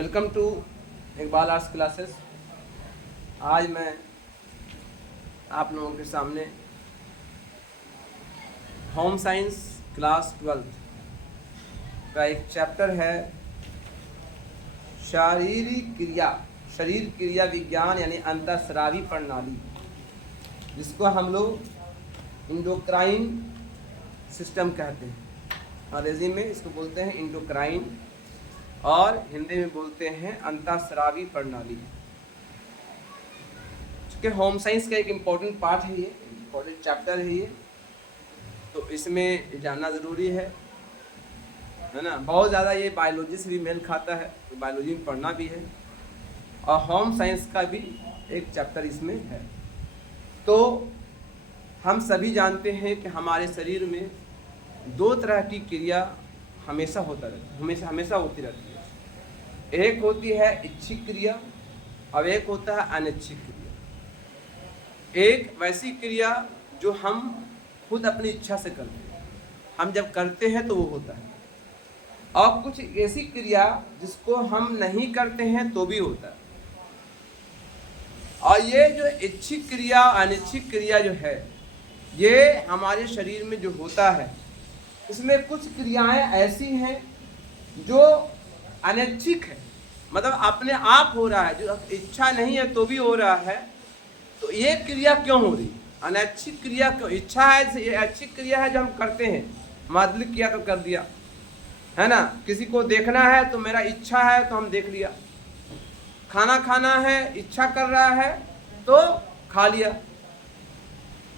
Welcome to Iqbal arts classes. आज मैं आप लोगों के सामने होम साइंस क्लास 12 का एक चैप्टर है शारीरिक क्रिया, शरीर क्रिया विज्ञान यानी अंतःस्रावी प्रणाली, जिसको हम लोग इंडोक्राइन सिस्टम कहते हैं। अंग्रेजी में इसको बोलते हैं इंडोक्राइन और हिंदी में बोलते हैं अंतःस्रावी प्रणाली। चूँकि होम साइंस का एक इम्पोर्टेंट पार्ट है, ये इम्पोर्टेंट चैप्टर है ये, तो इसमें जानना ज़रूरी है ना। बहुत ज़्यादा ये बायोलॉजी से भी मेल खाता है, तो बायोलॉजी में पढ़ना भी है और होम साइंस का भी एक चैप्टर इसमें है। तो हम सभी जानते हैं कि हमारे शरीर में दो तरह की क्रिया हमेशा होती रहती है। एक होती है इच्छिक क्रिया और एक होता है अनिच्छिक क्रिया। एक वैसी क्रिया जो हम खुद अपनी इच्छा से करते हैं, हम जब करते हैं तो वो होता है, और कुछ ऐसी क्रिया जिसको हम नहीं करते हैं तो भी होता है। और ये जो इच्छिक क्रिया अनिच्छिक क्रिया जो है, ये हमारे शरीर में जो होता है, इसमें कुछ क्रियाएं ऐसी हैं जो अनैच्छिक है, मतलब अपने आप हो रहा है, जो इच्छा नहीं है तो भी हो रहा है। तो ये क्रिया क्यों हो रही? अनैच्छिक क्रिया क्यों? इच्छा है, ये ऐच्छिक क्रिया है जो हम करते हैं, मादली किया तो कर दिया, है ना। किसी को देखना है तो मेरा इच्छा है तो हम देख लिया। खाना खाना है, इच्छा कर रहा है तो खा लिया,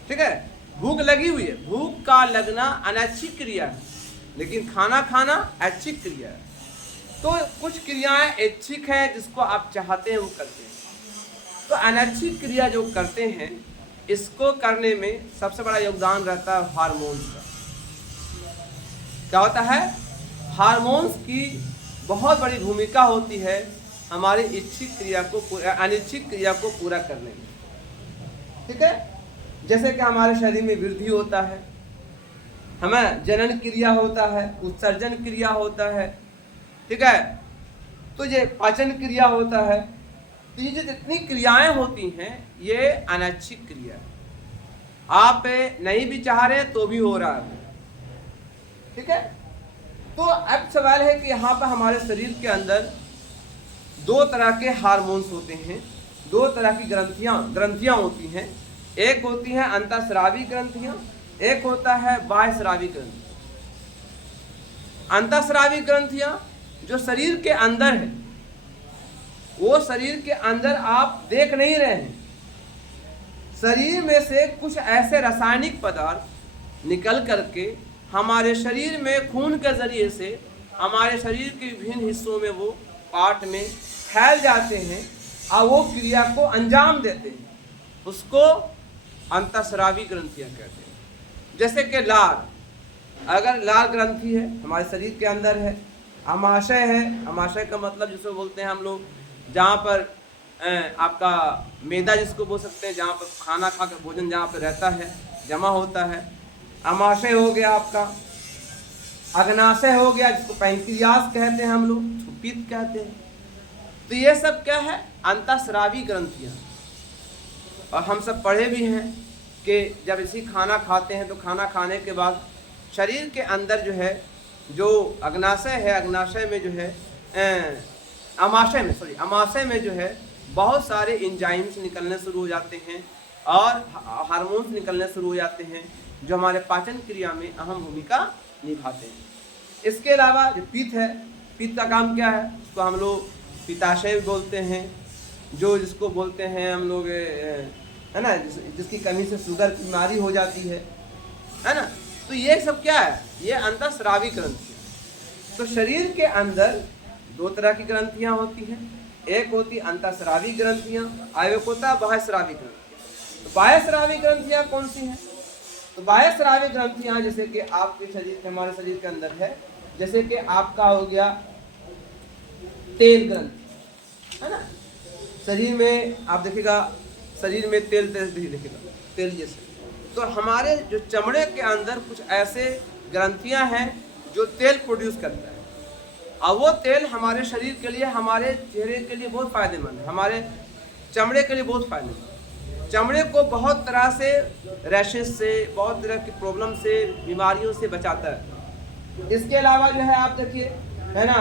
ठीक है। भूख लगी हुई है, भूख का लगना अनैच्छिक क्रिया है, लेकिन खाना खाना ऐच्छिक क्रिया है। तो कुछ क्रियाएं ऐच्छिक है, जिसको आप चाहते हैं वो करते हैं। तो अनैच्छिक क्रिया जो करते हैं, इसको करने में सबसे बड़ा योगदान रहता है हार्मोन्स का। क्या होता है? हार्मोन्स की बहुत बड़ी भूमिका होती है हमारी इच्छिक क्रिया को अनिच्छिक क्रिया को पूरा करने में, ठीक है। जैसे कि हमारे शरीर में वृद्धि होता है, हमें जनन क्रिया होता है, उत्सर्जन क्रिया होता है, ठीक है। तो ये पाचन क्रिया होता है। तो ये जो जितनी क्रियाएं होती हैं, ये अनैच्छिक क्रिया है। आप नहीं भी चाह रहे तो भी हो रहा है, ठीक है। तो अब सवाल है कि यहाँ पर हमारे शरीर के अंदर दो तरह के हार्मोन्स होते हैं, दो तरह की ग्रंथियां होती हैं। एक होती है अंतःस्रावी ग्रंथियां, एक होता है बाह्यस्रावी ग्रंथियां। अंतःस्रावी ग्रंथियां जो शरीर के अंदर है, वो शरीर के अंदर आप देख नहीं रहे हैं। शरीर में से कुछ ऐसे रासायनिक पदार्थ निकल करके हमारे शरीर में खून के जरिए से हमारे शरीर के विभिन्न हिस्सों में, वो पार्ट में फैल जाते हैं और वो क्रिया को अंजाम देते हैं। उसको अंतःस्रावी ग्रंथियां कहते हैं। जैसे कि लार, अगर लार ग्रंथि है हमारे शरीर के अंदर है। अमाशय है, अमाशय का मतलब जिसको बोलते हैं हम लोग, जहाँ पर आपका मैदा जिसको बोल सकते हैं, जहाँ पर खाना खा कर भोजन जहाँ पर रहता है, जमा होता है, अमाशय हो गया आपका। अग्नाशय हो गया, जिसको पैंक्रियास कहते हैं हम लोग, पित्त कहते हैं। तो ये सब क्या है? अंतःस्रावी ग्रंथियाँ। और हम सब पढ़े भी हैं कि जब इसी खाना खाते हैं तो खाना खाने के बाद शरीर के अंदर जो है, जो अग्नाशय है, अग्नाशय में जो है अमाशय में जो है बहुत सारे एंजाइम्स निकलने शुरू हो जाते हैं और हार्मोन्स निकलने शुरू हो जाते हैं, जो हमारे पाचन क्रिया में अहम भूमिका निभाते हैं। इसके अलावा जो पित्त है, पित्त का काम क्या है? उसको हम लोग पित्ताशय बोलते हैं, जो जिसको बोलते हैं हम लोग, है ना, जिसकी कमी से शुगर की बीमारी हो जाती है ना। तो ये सब क्या है? ये अंतःस्रावी ग्रंथियाँ। तो शरीर के अंदर दो तरह की ग्रंथियाँ होती हैं। एक होती अंतःस्रावी ग्रंथियाँ और एक होता है बाह्यस्रावी ग्रंथियाँ। तो बाह्यस्रावी ग्रंथियाँ कौन सी हैं? तो बाह्यस्रावी ग्रंथियाँ जैसे कि आपके शरीर, हमारे शरीर के अंदर है, जैसे कि आपका हो गया तेल ग्रंथि, है ना। शरीर में आप देखिएगा, शरीर में तेल दिखेगा, तेल जैसे। तो हमारे जो चमड़े के अंदर कुछ ऐसे ग्रंथियां हैं जो तेल प्रोड्यूस करता है, और वो तेल हमारे शरीर के लिए, हमारे चेहरे के लिए बहुत फायदेमंद है, हमारे चमड़े के लिए बहुत फायदेमंद है। चमड़े को बहुत तरह से रैशेस से, बहुत तरह की प्रॉब्लम से, बीमारियों से बचाता है। इसके अलावा जो है आप देखिए, है ना,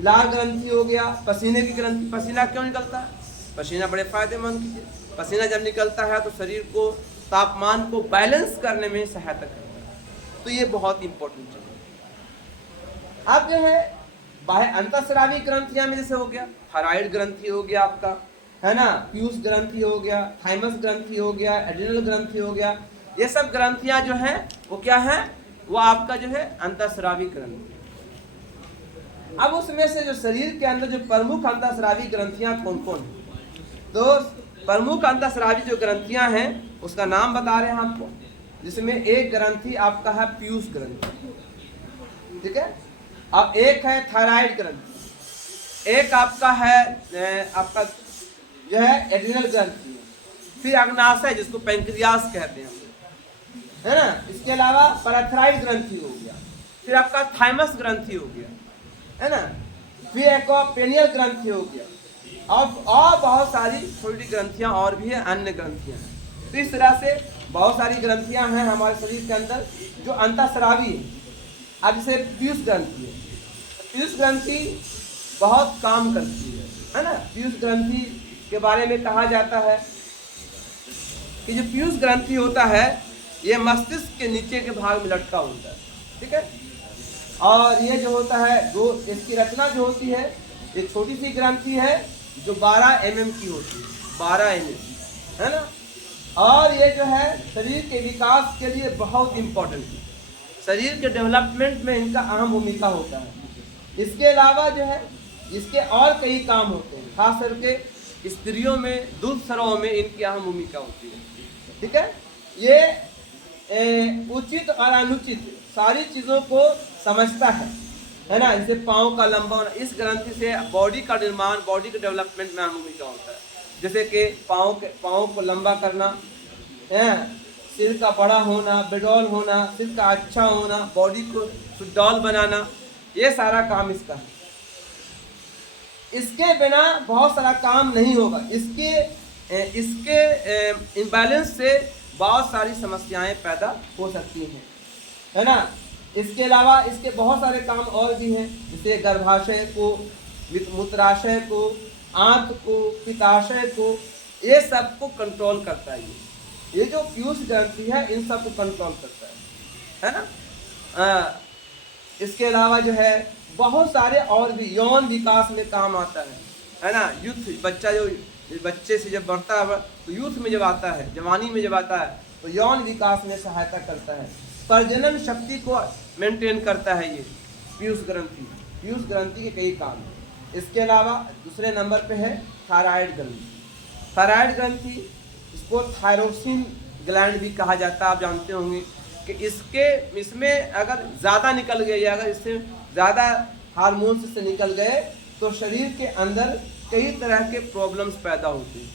लाल ग्रंथि हो गया, पसीने की ग्रंथि। पसीना क्यों निकलता है? पसीना बड़े फायदेमंद चीज़। पसीना जब निकलता है तो शरीर को, तापमान को बैलेंस करने में सहायता करता है, तो ये बहुत इंपॉर्टेंट चीज़ है। अब जो है बाह्य अंतःस्रावी ग्रंथियां में जैसे हो गया थायराइड ग्रंथि हो गया आपका, है ना, पीयूष ग्रंथि हो गया, थाइमस ग्रंथि हो गया, एड्रिनल ग्रंथि हो गया, ये सब ग्रंथियां जो है वो क्या है, वो आपका जो है अंतःस्रावी ग्रंथि। अब उसमें से जो शरीर के अंदर जो प्रमुख अंतःस्रावी ग्रंथियां कौन कौन है, तो प्रमुख अंतःस्रावी जो ग्रंथियां हैं उसका नाम बता रहे हैं आपको, जिसमें एक ग्रंथि आपका है पीयूष ग्रंथि, ठीक है, अब एक है थायराइड ग्रंथि, एक आपका है आपका जो है एड्रिनल ग्रंथि, फिर अग्नाशय जिसको पैंक्रियास कहते हैं, है ना, इसके अलावा पैराथाइड ग्रंथि हो गया, फिर आपका थाइमस ग्रंथि हो गया, है ना, फिर एक पेनियल ग्रंथि हो गया, और बहुत सारी छोटी ग्रंथियां और भी है, अन्य ग्रंथियां हैं। तो इस तरह से बहुत सारी ग्रंथियां हैं हमारे शरीर के अंदर जो अंतःस्रावी है। अब जैसे पीयूष ग्रंथि है, पीयूष ग्रंथि बहुत काम करती है ना। पीयूष ग्रंथि के बारे में कहा जाता है कि जो पीयूष ग्रंथि होता है ये मस्तिष्क के नीचे के भाग में लटका होता है, ठीक है, और ये जो होता है दो, इसकी रचना जो होती है, ये छोटी सी ग्रंथि है जो 12 mm की होती है, 12 mm, है ना, और ये जो है शरीर के विकास के लिए बहुत इम्पोर्टेंट है, शरीर के डेवलपमेंट में इनका अहम भूमिका होता है। इसके अलावा जो है इसके और कई काम होते हैं, खास करके स्त्रियों में, दूध स्राव में इनकी अहम भूमिका होती है, ठीक है। ये उचित और अनुचित सारी चीज़ों को समझता है ना, जैसे पाँव का लंबा होना, इस ग्रंथि से बॉडी का निर्माण, बॉडी के डेवलपमेंट में अहम भूमिका होता है, जैसे कि पाँव को लंबा करना, सिर का बड़ा होना, बेडौल होना, सिर का अच्छा होना, बॉडी को सुडौल बनाना, ये सारा काम इसका है। इसके बिना बहुत सारा काम नहीं होगा, इसके इम्बैलेंस से बहुत सारी समस्याएं पैदा हो सकती हैं, है ना। इसके अलावा इसके बहुत सारे काम और भी हैं, जैसे गर्भाशय को, मूत्राशय को, आंत को, पित्ताशय को, ये सब को कंट्रोल करता है। ये जो पीयूष ग्रंथि है इन सब को कंट्रोल करता है ना। इसके अलावा जो है बहुत सारे और भी यौन विकास में काम आता है ना। यूथ बच्चे से जब बढ़ता है तो यूथ में जब आता है, जवानी में जब आता है तो यौन विकास में सहायता करता है, प्रजनन शक्ति को मेंटेन करता है ये पीयूष ग्रंथि। पीयूष ग्रंथि के कई काम हैं। इसके अलावा दूसरे नंबर पे है थायराइड ग्रंथि। थायराइड ग्रंथि, इसको थायरोसिन ग्लैंड भी कहा जाता है, आप जानते होंगे कि इसमें अगर ज़्यादा निकल गए या अगर इससे ज़्यादा हार्मोन्स से निकल गए तो शरीर के अंदर कई तरह के प्रॉब्लम्स पैदा होते हैं,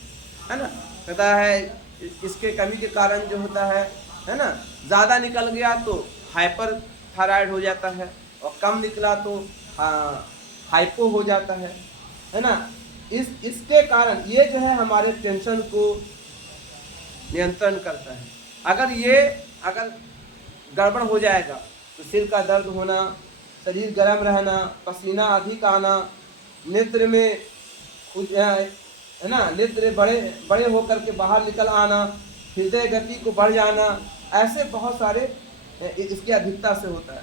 है ना। कहता है इसके कमी के कारण जो होता है ना, ज़्यादा निकल गया तो हाइपर थायराइड हो जाता है, और कम निकला तो हाइपो हो जाता है ना। इसके कारण ये जो है हमारे टेंशन को नियंत्रण करता है। अगर गड़बड़ हो जाएगा तो सिर का दर्द होना, शरीर गर्म रहना, पसीना अधिक आना, नेत्र में है ना, नेत्र बड़े होकर के बाहर निकल आना, हृदय गति को बढ़ जाना, ऐसे बहुत सारे इसकी अधिकता से होता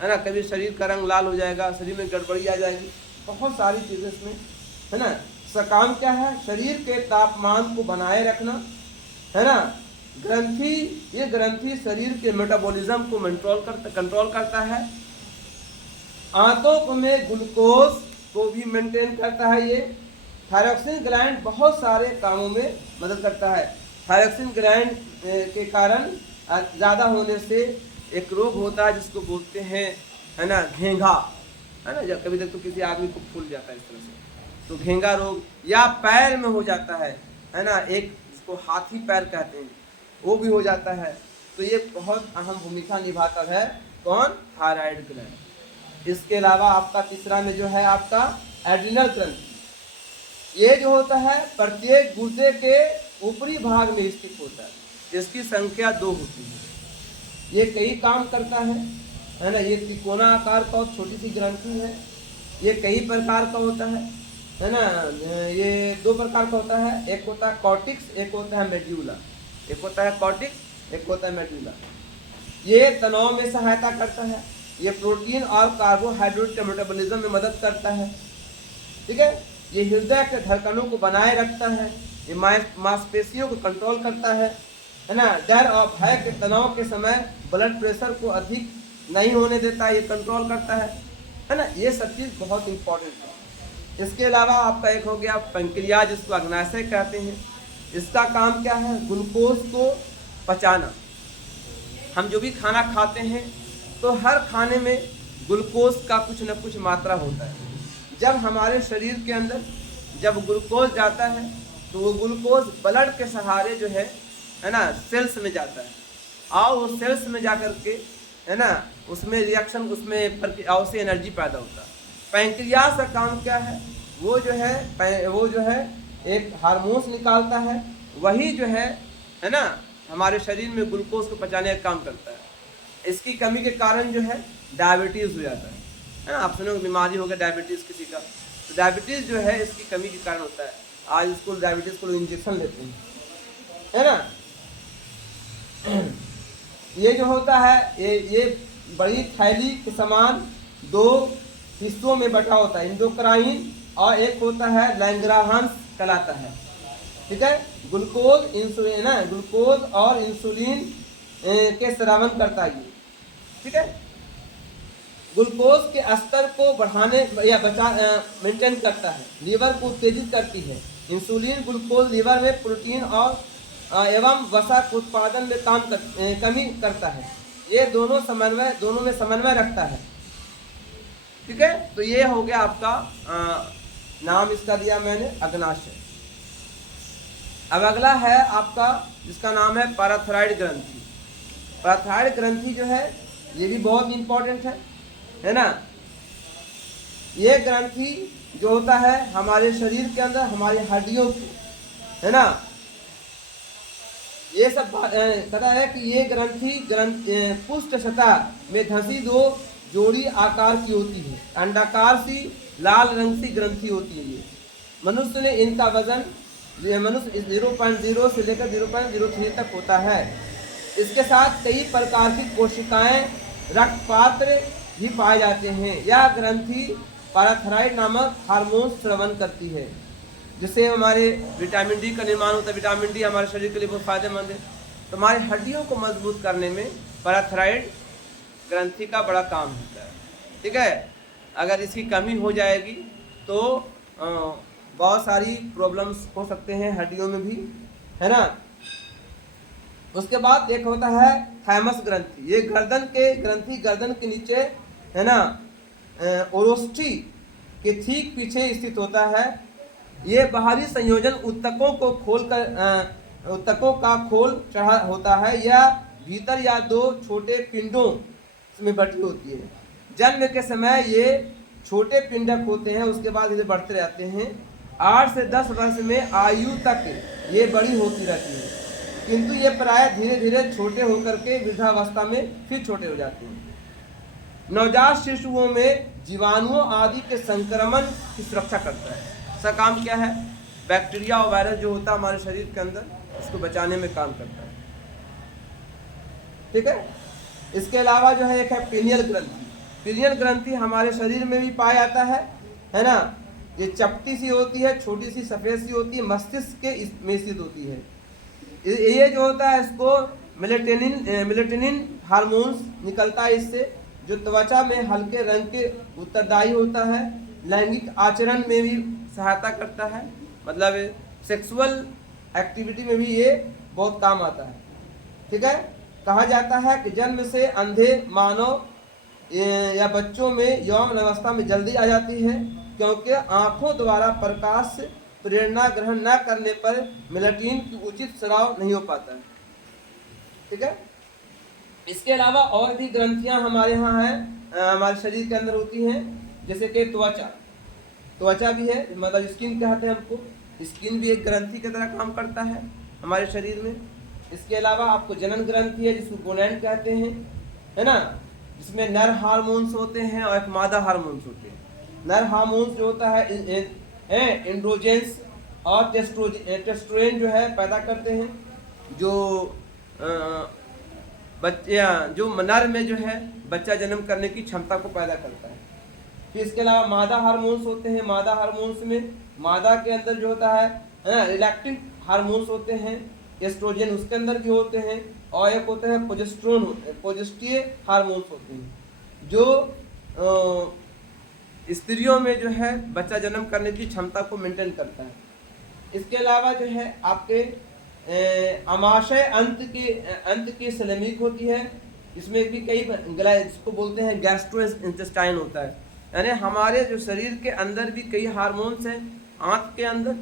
है ना। कभी शरीर का रंग लाल हो जाएगा, शरीर में गड़बड़ी आ जाएगी, बहुत सारी चीज़ें इसमें, है ना। इसका काम क्या है? शरीर के तापमान को बनाए रखना, है ना। ये ग्रंथि शरीर के मेटाबॉलिज्म को कंट्रोल करता है। आंतों में ग्लूकोज को भी मेंटेन करता है। ये थायरोक्सिन ग्लैंड बहुत सारे कामों में मदद करता है। थायरोक्सिन ग्लैंड के कारण ज़्यादा होने से एक रोग होता है जिसको बोलते हैं, है ना, घेंघा, है ना। जब कभी तक तो किसी आदमी को फूल जाता है इस तरह से, तो घेंघा रोग, या पैर में हो जाता है ना, एक जिसको हाथी पैर कहते हैं, वो भी हो जाता है। तो ये बहुत अहम भूमिका निभाता है कौन? Thyroid gland. इसके अलावा आपका तीसरा में जो है आपका एड्रिनल ग्रंथि, ये जो होता है प्रत्येक गुर्दे के ऊपरी भाग में स्थित होता है। इसकी संख्या 2 होती है। ये कई काम करता है ना। ये त्रिकोणा आकार का और छोटी सी ग्रंथि है। ये कई प्रकार का होता है ना। ये 2 प्रकार का होता है, एक होता है कॉर्टिक्स, एक होता है मेड्यूला। एक होता है कॉर्टिक्स, एक होता है मेड्यूला। ये तनाव में सहायता करता है। ये प्रोटीन और कार्बोहाइड्रेट के मेटाबॉलिज्म में मदद करता है। ठीक है। ये हृदय के धड़कनों को बनाए रखता है। ये मांसपेशियों को कंट्रोल करता है ना। डर और भय के तनाव के समय ब्लड प्रेशर को अधिक नहीं होने देता है, ये कंट्रोल करता है ना। ये सब चीज़ बहुत इंपॉर्टेंट है। इसके अलावा आपका एक हो गया पैंक्रियाज, जिसको अग्नाशय कहते हैं। इसका काम क्या है? ग्लूकोज को पचाना। हम जो भी खाना खाते हैं तो हर खाने में ग्लूकोज का कुछ न कुछ मात्रा होता है। जब हमारे शरीर के अंदर जब ग्लूकोज जाता है तो वो ग्लूकोज ब्लड के सहारे जो है ना सेल्स में जाता है, और वो सेल्स में जा कर के है ना उसमें रिएक्शन, उसमें प्रक्रियाओं से एनर्जी पैदा होता है। पैंक्रियाज का काम क्या है? वो जो है एक हार्मोन्स निकालता है, वही जो है ना हमारे शरीर में ग्लूकोज को पचाने का काम करता है। इसकी कमी के कारण जो है डायबिटीज़ हो जाता है ना। आप सुनोगे बीमारी हो गया डायबिटीज़ किसी का, तो डायबिटीज़ जो है इसकी कमी के कारण होता है। आज उसको डायबिटीज़ को इंजेक्शन लेते हैं, है ना। ये जो होता है ये बड़ी थैली के समान 2 हिस्सों में बटा होता है, इंडोक्राइन और एक होता है लैंग्राहंस कहलाता है। ठीक है। ग्लूकोज इंसुलिन ना, ग्लूकोज और इंसुलिन के स्रावन करता है। ठीक है। ग्लूकोज के स्तर को बढ़ाने या मेंटेन करता है, लीवर को उत्तेजित करती है। इंसुलिन ग्लूकोज लीवर में प्रोटीन और एवं वसा के उत्पादन में कमी करता है। ये दोनों में समन्वय रखता है। ठीक है। तो ये हो गया आपका नाम इसका दिया मैंने अग्नाशय। अब अगला है आपका जिसका नाम है पैराथायरॉइड ग्रंथि। पैराथायरॉइड ग्रंथि जो है ये भी बहुत इंपॉर्टेंट है ना। ये ग्रंथि जो होता है हमारे शरीर के अंदर हमारी हड्डियों की, है ना, ये सब कहता है कि ये ग्रंथि पुष्ट सतह में धंसी 2 जोड़ी आकार की होती है। अंडाकार सी लाल रंग सी ग्रंथि होती है। ये मनुष्य ने इनका वजन मनुष्य 0.0 से लेकर 0.03 तक होता है। इसके साथ कई प्रकार की कोशिकाएं, रक्तपात्र भी पाए जाते हैं। यह ग्रंथि पैराथायरॉइड नामक हार्मोन स्रवन करती है, जिससे हमारे विटामिन डी का निर्माण होता है। विटामिन डी हमारे शरीर के लिए बहुत फायदेमंद है। तो हमारी हड्डियों को मजबूत करने में पैराथायरॉइड ग्रंथि का बड़ा काम होता है। ठीक है। अगर इसकी कमी हो जाएगी तो बहुत सारी प्रॉब्लम्स हो सकते हैं हड्डियों में भी, है ना। उसके बाद एक होता है थाइमस ग्रंथि। ये गर्दन के नीचे, है ना, ओरोस्टी के ठीक पीछे स्थित होता है। ये बाहरी संयोजन उत्तकों का खोल चढ़ा होता है। यह भीतर या 2 छोटे पिंडों में बटी होती है। जन्म के समय ये छोटे पिंडक होते हैं, उसके बाद इसे बढ़ते रहते हैं। 8 से 10 वर्ष में आयु तक ये बड़ी होती रहती है, किंतु ये प्राय धीरे धीरे छोटे होकर के वृद्धावस्था में फिर छोटे हो जाते हैं। नवजात शिशुओं में जीवाणुओं आदि के संक्रमण की सुरक्षा करता है। इसका काम क्या है? बैक्टीरिया और वायरस जो होता है हमारे शरीर के अंदर, उसको बचाने में काम करता है। ठीक है। इसके अलावा जो है एक है पीनियल ग्रंथि। पीनियल ग्रंथि हमारे शरीर में भी पाया जाता है ना। ये चपटी सी होती है, छोटी सी सफ़ेद सी होती है, मस्तिष्क के में स्थित होती है। ये जो होता है इसको मेलेटोनिन हार्मोन्स निकलता है इससे, जो त्वचा में हल्के रंग के उत्तरदायी होता है। लैंगिक आचरण में भी सहायता करता है, मतलब सेक्सुअल एक्टिविटी में भी ये बहुत काम आता है। ठीक है। कहा जाता है कि जन्म से अंधे मानव या बच्चों में यौन अवस्था में जल्दी आ जाती है, क्योंकि आंखों द्वारा प्रकाश से प्रेरणा ग्रहण न करने पर मेलेटोनिन की उचित स्राव नहीं हो पाता है। ठीक है। इसके अलावा और भी ग्रंथियां हमारे यहाँ हैं, हमारे शरीर के अंदर होती हैं, जैसे कि त्वचा भी है, मतलब स्किन कहते हैं हमको, स्किन भी एक ग्रंथि की तरह काम करता है हमारे शरीर में। इसके अलावा आपको जनन ग्रंथि है जिसको गोनैड कहते हैं, है ना, जिसमें नर हार्मोन्स होते हैं और एक मादा हार्मोन्स होते हैं। नर हार्मोन्स जो होता है एंड्रोजेंस और टेस्टोस्टेरोन जो है पैदा करते हैं, जो बच्चे जो नर में जो है बच्चा जन्म करने की क्षमता को पैदा करता है। फिर इसके अलावा मादा हार्मोन्स होते हैं। मादा हार्मोन्स में मादा के अंदर जो होता है रिलैक्टिव हार्मोन्स होते हैं, एस्ट्रोजन उसके अंदर भी होते हैं, और एक होते हैं प्रोजेस्टेरोन हार्मोन्स होते हैं जो स्त्रियों में जो है बच्चा जन्म करने की क्षमता को मेंटेन करता है। इसके अलावा जो है आपके अमाशय अंत की सलेमिक होती है, इसमें भी कई इसको बोलते हैं गैस्ट्रो इंटेस्टाइन होता है, यानी हमारे जो शरीर के अंदर भी कई हार्मोन्स हैं आंत के अंदर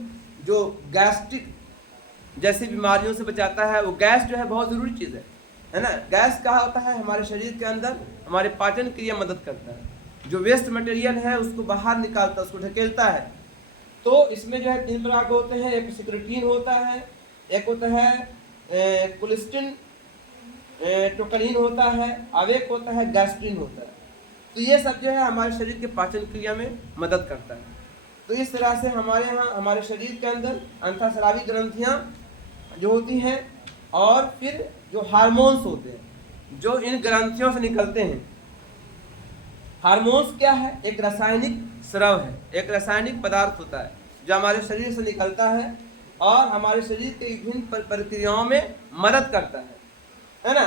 जो गैस्ट्रिक जैसी बीमारियों से बचाता है। वो गैस जो है बहुत ज़रूरी चीज़ है ना। गैस क्या होता है, हमारे शरीर के अंदर हमारे पाचन क्रिया मदद करता है, जो वेस्ट मटेरियल है उसको बाहर निकालता है, उसको ढकेलता है। तो इसमें जो है 3 प्रकार के होते हैं, एक सिक्रेटिन होता है, एक होता है कोलेस्टिन टोकनिन होता है, अब एक होता है गैस्ट्रिन होता है। तो ये सब जो है हमारे शरीर के पाचन क्रिया में मदद करता है। तो इस तरह से हमारे यहाँ हमारे शरीर के अंदर अंतःस्रावी ग्रंथियाँ जो होती हैं, और फिर जो हार्मोन्स होते हैं जो इन ग्रंथियों से निकलते हैं। हार्मोन्स क्या है, एक रासायनिक स्राव है, एक रासायनिक पदार्थ होता है जो हमारे शरीर से निकलता है और हमारे शरीर के विभिन्न प्रक्रियाओं में मदद करता है ना।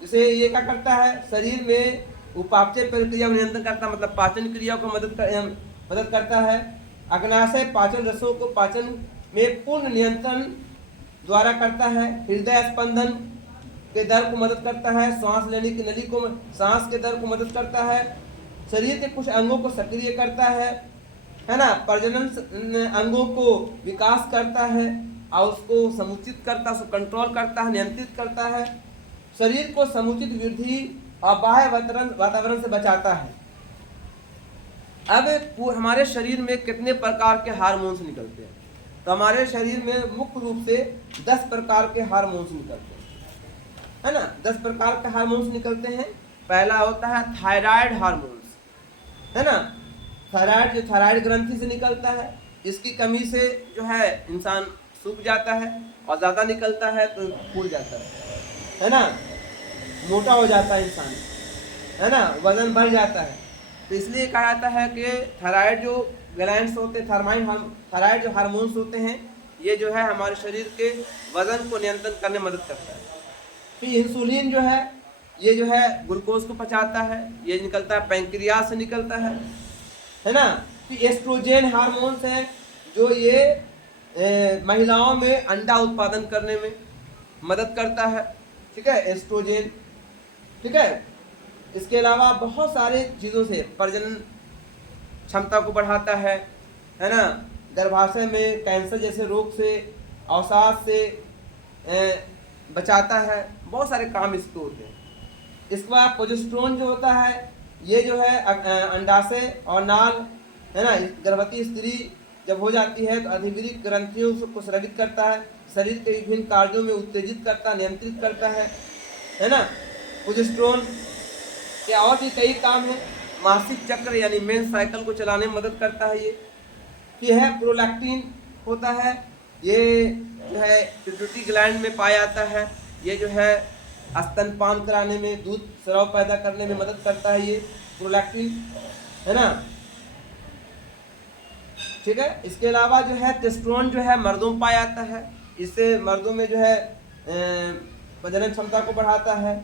जैसे ये क्या करता है, शरीर में उपापचय प्रक्रिया को नियंत्रण करता है, मतलब पाचन क्रिया को मदद करता है। अग्नाशय पाचन रसों को पाचन में पूर्ण नियंत्रण द्वारा करता है। हृदय स्पंदन के दर को मदद करता है, सांस लेने की नली को, सांस के दर को मदद करता है, शरीर के कुछ अंगों को सक्रिय करता है ना, प्रजनन अंगों को विकास करता है और उसको समुचित करता है, उसको कंट्रोल करता है, नियंत्रित करता है, शरीर को समुचित वृद्धि और बाह्य वातावरण से बचाता है। अब हमारे शरीर में कितने प्रकार के हार्मोन्स निकलते हैं, तो हमारे शरीर में मुख्य रूप से 10 प्रकार के हार्मोन्स निकलते हैं, है ना। 10 प्रकार के हार्मोन्स निकलते हैं। पहला होता है थायराइड हार्मोन्स, है ना। थायराइड जो थायराइड ग्रंथि से निकलता है, इसकी कमी से जो है इंसान सूख जाता है, और ज़्यादा निकलता है तो फूल जाता है ना, मोटा हो जाता है इंसान, है ना, वजन बढ़ जाता है। तो इसलिए कहा जाता है कि थायराइड जो ग्लैंड्स होते हैं, थायराइड जो हार्मोन्स होते हैं, ये जो है हमारे शरीर के वजन को नियंत्रण करने में मदद करता है। फिर इंसुलिन जो है, ये जो है ग्लूकोज को पचाता है, ये निकलता है पैंक्रियाज से निकलता है ना। फिर एस्ट्रोजन हार्मोन्स हैं जो ये महिलाओं में अंडा उत्पादन करने में मदद करता है, ठीक है, एस्ट्रोजन, ठीक है। इसके अलावा बहुत सारे चीज़ों से प्रजनन क्षमता को बढ़ाता है ना, गर्भाशय में कैंसर जैसे रोग से, अवसाद से बचाता है, बहुत सारे काम इसके होते हैं। इसके बाद प्रोजेस्टेरोन जो होता है, ये जो है अंडाशय और नाल, है ना, गर्भवती स्त्री जब हो जाती है तो अधिवृक्क ग्रंथियों को स्रावित करता है, शरीर के विभिन्न कार्यों में उत्तेजित करता, नियंत्रित करता है ना। प्रोजेस्टेरोन के और भी कई काम हैं, मासिक चक्र यानी मेंस साइकिल को चलाने में मदद करता है ये है प्रोलैक्टिन होता है, ये जो है पिट्यूटरी ग्लैंड में पाया जाता है, ये जो है स्तनपान कराने में, दूध स्राव पैदा करने में मदद करता है ये प्रोलैक्टिन, है ना, ठीक है। इसके अलावा जो है टेस्टोस्टेरोन जो है मर्दों में पाया जाता है, इससे मर्दों में जो है प्रजनन क्षमता को बढ़ाता है,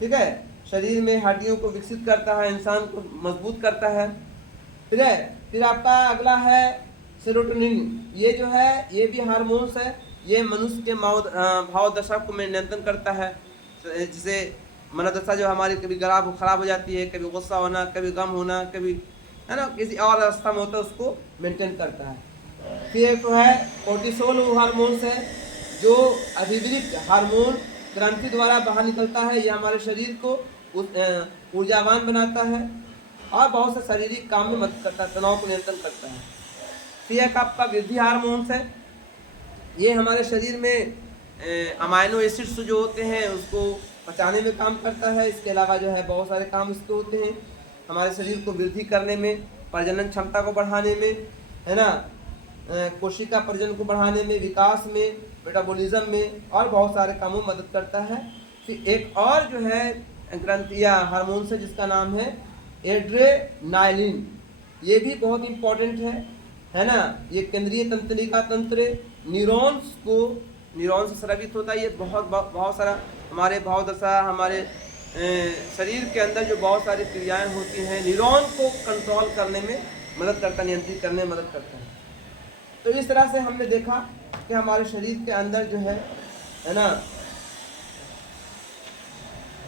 ठीक है, शरीर में हड्डियों को विकसित करता है, इंसान को मजबूत करता है, ठीक है। फिर आपका अगला है सेरोटोनिन, ये जो है ये भी हार्मोन्स है, ये मनुष्य के भाव दशा को नियंत्रण करता है, जिसे मनोदशा जो हमारी कभी खराब हो जाती है, कभी गुस्सा होना, कभी गम होना, कभी, है ना, किसी और अवस्था में होता है, उसको मेंटेन करता है। फिर एक तो है कोर्टिसोल हार्मोन्स है जो अधिवृक्क हार्मोन ग्रंथि द्वारा बाहर निकलता है, ये हमारे शरीर को ऊर्जावान बनाता है और बहुत से शारीरिक काम में मदद करता है, तनाव को नियंत्रण करता है। फिर एक आपका वृद्धि हार्मोन्स है, ये हमारे शरीर में अमाइनो एसिड्स जो होते हैं उसको पचाने में काम करता है। इसके अलावा जो है बहुत सारे काम इसके होते हैं हमारे शरीर को वृद्धि करने में, प्रजनन क्षमता को बढ़ाने में, है ना, कोशिका प्रजनन को बढ़ाने में, विकास में, मेटाबॉलिज्म में और बहुत सारे कामों में मदद करता है। फिर एक और जो है ग्रंथि या हार्मोन है जिसका नाम है एड्रेनालिन, ये भी बहुत इंपॉर्टेंट है ना। ये केंद्रीय तंत्रिका तंत्र, न्यूरॉन से स्रावित होता है। ये बहुत सारा हमारे भावदशा, हमारे शरीर के अंदर जो बहुत सारी क्रियाएं होती हैं, न्यूरॉन को कंट्रोल करने में मदद करता है, नियंत्रित करने में मदद करता है। तो इस तरह से हमने देखा कि हमारे शरीर के अंदर जो है ना,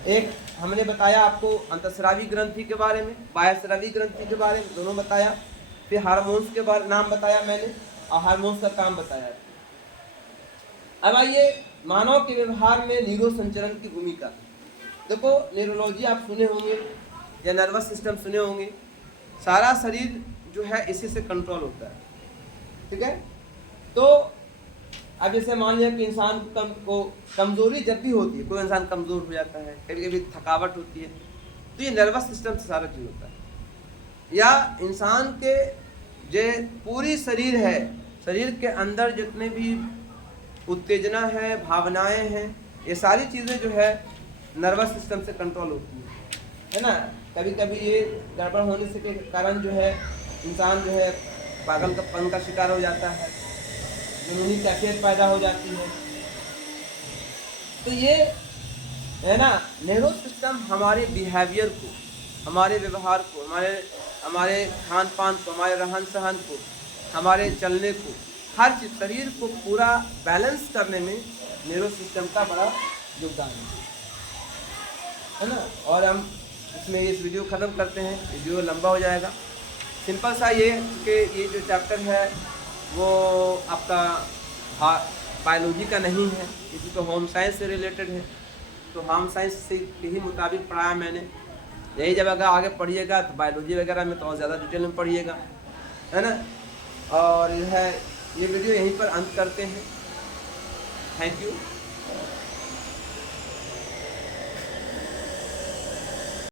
एक हमने बताया आपको अंतःस्रावी ग्रंथि के बारे में, बाह्यस्रावी ग्रंथि के बारे में, दोनों बताया। फिर हार्मोन्स के बारे नाम बताया मैंने और हार्मोन्स का काम बताया। अब आइए मानव के व्यवहार में न्यूरो संचरण की भूमिका। देखो, न्यूरोलॉजी आप सुने होंगे या नर्वस सिस्टम सुने होंगे, सारा शरीर जो है इसी से कंट्रोल होता है, ठीक है। तो अब जैसे मान लिया कि इंसान को कमजोरी जब भी होती है, कोई इंसान कमजोर हो जाता है, कभी कभी थकावट होती है, तो ये नर्वस सिस्टम से सारा चीज होता है। या इंसान के जो पूरी शरीर है, शरीर के अंदर जितने भी उत्तेजना है, भावनाएं हैं, ये सारी चीज़ें जो है नर्वस सिस्टम से कंट्रोल होती है ना। कभी कभी ये गड़बड़ होने से के कारण जो है इंसान जो है पागलपन का शिकार हो जाता है, जुनूनी कैफियत पैदा हो जाती है। तो ये है ना, नेरो सिस्टम हमारे बिहेवियर को, हमारे व्यवहार को, हमारे खान पान को, हमारे रहन सहन को, हमारे चलने को, हर चीज शरीर को पूरा बैलेंस करने में नेरो सिस्टम का बड़ा योगदान है ना। और हम इसमें इस वीडियो ख़त्म करते हैं, वीडियो लंबा हो जाएगा। सिंपल सा ये कि ये जो चैप्टर है वो आपका बायोलॉजी का नहीं है, किसी तो होम साइंस से रिलेटेड है। तो होम साइंस से ही मुताबिक पढ़ाया मैंने। यही जब अगर आगे पढ़िएगा तो बायोलॉजी वगैरह में तो और ज़्यादा डिटेल में पढ़िएगा, है ना। और ये वीडियो यहीं पर अंत करते हैं। Thank you.